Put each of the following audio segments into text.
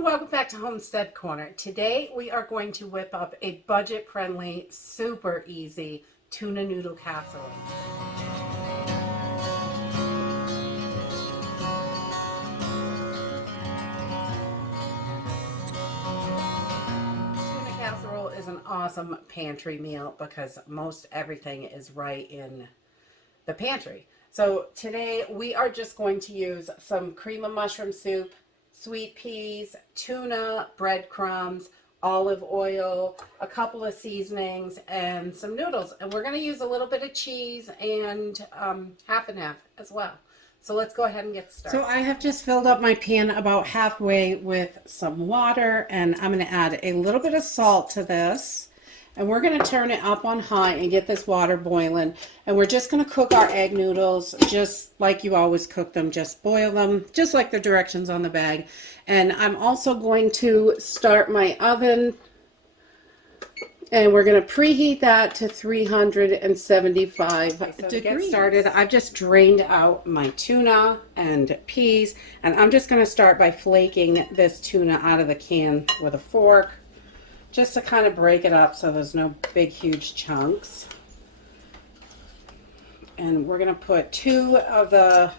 everyone, welcome back to Homestead Corner. Today we are going to whip up a budget-friendly, super easy tuna noodle casserole. Tuna casserole is an awesome pantry meal because most everything is right in the pantry. So today we are just going to use some cream of mushroom soup, sweet peas, tuna, breadcrumbs, olive oil, a couple of seasonings, and some noodles. And we're going to use a little bit of cheese and half and half as well. So let's go ahead and get started. So I have just filled up my pan about halfway with some water, and I'm going to add a little bit of salt to this. And we're going to turn it up on high and get this water boiling. And we're just going to cook our egg noodles just like you always cook them. Just boil them, just like the directions on the bag. And I'm also going to start my oven. And we're going to preheat that to 375 degrees. To get started, I've just drained out my tuna and peas. And I'm just going to start by flaking this tuna out of the can with a fork, just to kind of break it up so there's no big huge chunks. And we're going to put 2 of the,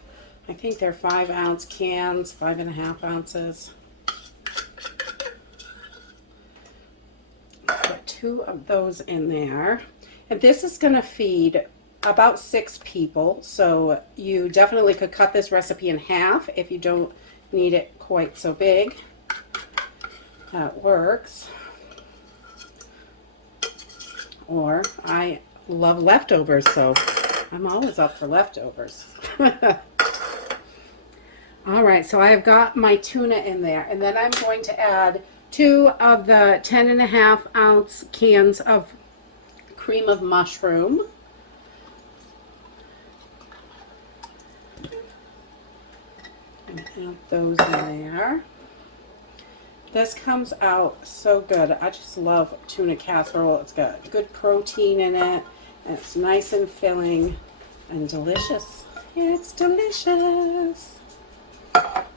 I think they're 5-ounce cans, 5.5 ounces. Put 2 of those in there. And this is going to feed about 6 people, so you definitely could cut this recipe in half if you don't need it quite so big. That works. Or I love leftovers, so I'm always up for leftovers. All right, so I have got my tuna in there, and then I'm going to add 2 of the 10.5-ounce cans of cream of mushroom. And add those in there. This comes out so good. I just love tuna casserole. It's got good protein in it, and it's nice and filling and delicious. It's delicious.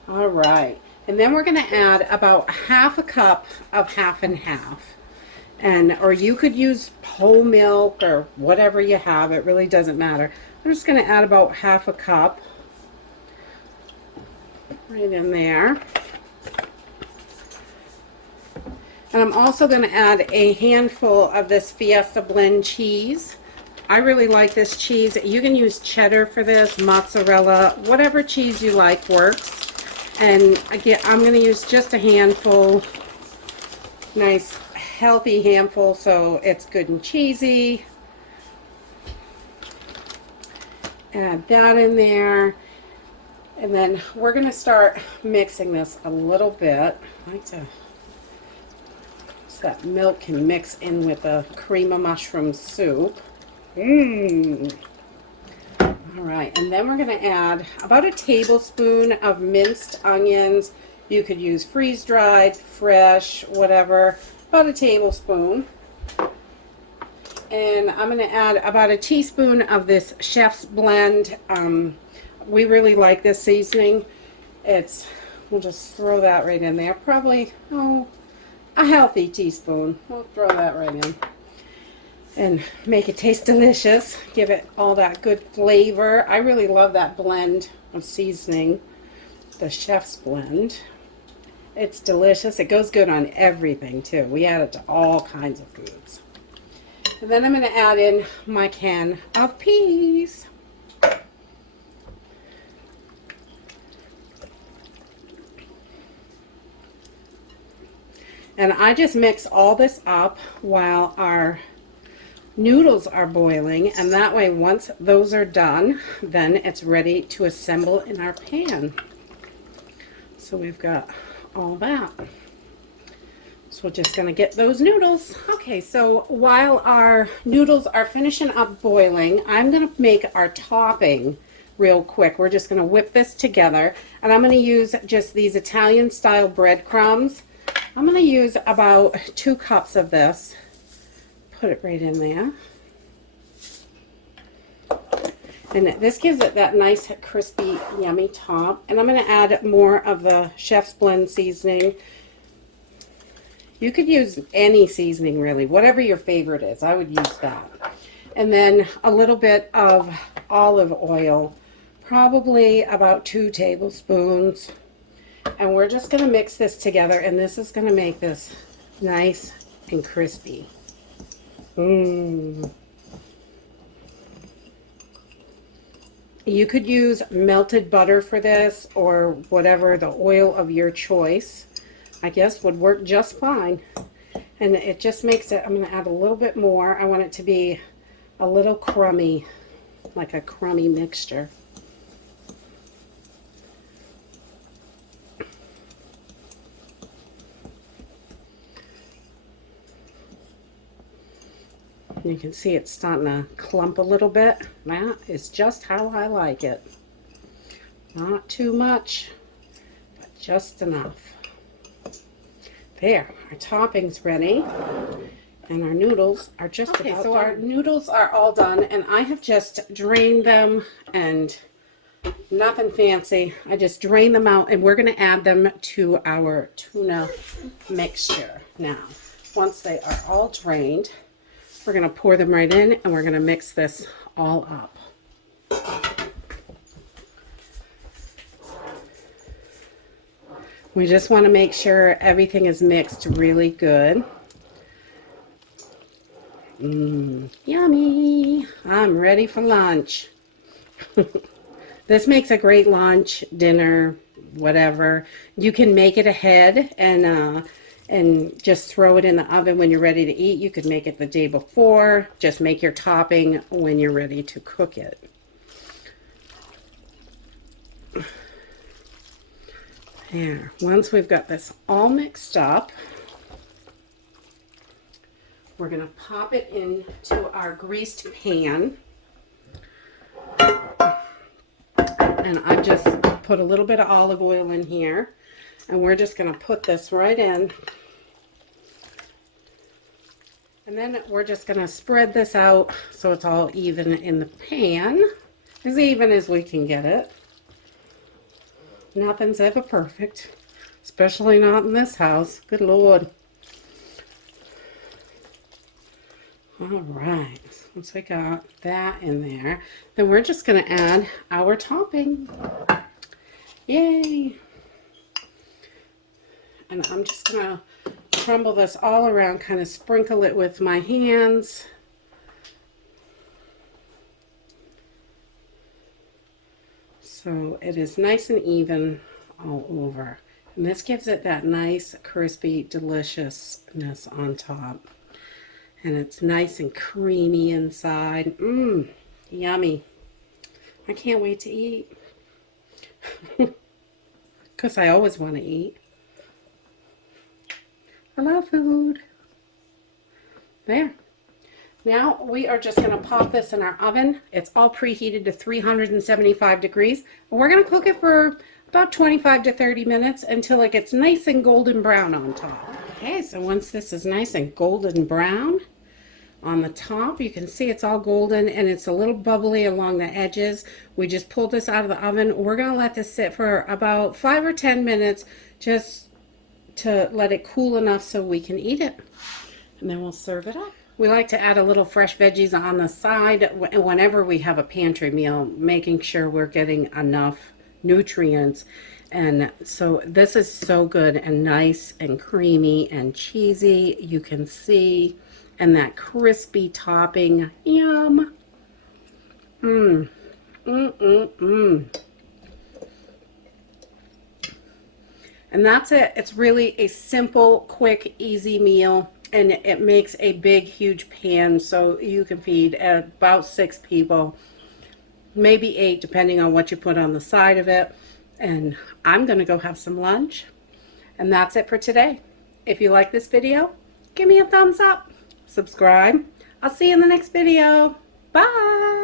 All right, and then we're going to add about half a cup of half and half. Or you could use whole milk or whatever you have. It really doesn't matter. I'm just going to add about half a cup right in there. And I'm also going to add a handful of this Fiesta blend cheese. I really like this cheese. You can use cheddar for this, mozzarella, whatever cheese you like works. And again, I'm going to use just a handful, nice healthy handful, so it's good and cheesy. Add that in there. And then we're going to start mixing this a little bit. I like to, that milk can mix in with the cream of mushroom soup. All right, and then we're going to add about a tablespoon of minced onions. You could use freeze-dried, fresh, whatever, about a tablespoon. And I'm going to add about a teaspoon of this chef's blend. We really like this seasoning. We'll just throw that right in there. Probably, a healthy teaspoon. We'll throw that right in and make it taste delicious. Give it all that good flavor. I really love that blend of seasoning, the chef's blend. It's delicious. It goes good on everything too. We add it to all kinds of foods. And then I'm going to add in my can of peas. And I just mix all this up while our noodles are boiling, and that way once those are done, then it's ready to assemble in our pan. So we've got all that. So we're just going to get those noodles. Okay, so while our noodles are finishing up boiling, I'm going to make our topping real quick. We're just going to whip this together, and I'm going to use just these Italian style breadcrumbs. I'm going to use about 2 cups of this. Put it right in there. And this gives it that nice, crispy, yummy top. And I'm going to add more of the Chef's Blend seasoning. You could use any seasoning really, whatever your favorite is. I would use that. And then a little bit of olive oil, probably about 2 tablespoons. And we're just going to mix this together, and this is going to make this nice and crispy. You could use melted butter for this, or whatever, the oil of your choice, I guess would work just fine. And it just makes it, I'm going to add a little bit more. I want it to be a little crummy, like a crummy mixture. You can see it's starting to clump a little bit. That is just how I like it. Not too much, but just enough. There, our topping's ready. And our noodles are just about done. Our noodles are all done, and I have just drained them, and nothing fancy. I just drained them out, and we're going to add them to our tuna mixture now. Once they are all drained, we're going to pour them right in, and we're going to mix this all up. We just want to make sure everything is mixed really good. Yummy! I'm ready for lunch. This makes a great lunch, dinner, whatever. You can make it ahead and just throw it in the oven when you're ready to eat. You could make it the day before. Just make your topping when you're ready to cook it. There. Once we've got this all mixed up, we're going to pop it into our greased pan. And I've just put a little bit of olive oil in here. And we're just going to put this right in. And then we're just going to spread this out so it's all even in the pan. As even as we can get it. Nothing's ever perfect. Especially not in this house. Good Lord. Alright. Once we got that in there, then we're just going to add our topping. Yay! And I'm just going to crumble this all around, kind of sprinkle it with my hands. So it is nice and even all over. And this gives it that nice, crispy deliciousness on top. And it's nice and creamy inside. Yummy. I can't wait to eat. Because I always want to eat. I love food. There. Now we are just going to pop this in our oven. It's all preheated to 375 degrees. And we're going to cook it for about 25 to 30 minutes until it gets nice and golden brown on top. Okay, so once this is nice and golden brown on the top, you can see it's all golden and it's a little bubbly along the edges. We just pulled this out of the oven. We're going to let this sit for about 5 or 10 minutes just to let it cool enough so we can eat it. And then we'll serve it up. We like to add a little fresh veggies on the side whenever we have a pantry meal, making sure we're getting enough nutrients. And so this is so good and nice and creamy and cheesy. You can see, and that crispy topping. Yum. And that's it. It's really a simple, quick, easy meal. And it makes a big, huge pan, so you can feed about 6 people, maybe 8, depending on what you put on the side of it. And I'm going to go have some lunch. And that's it for today. If you like this video, give me a thumbs up. Subscribe. I'll see you in the next video. Bye.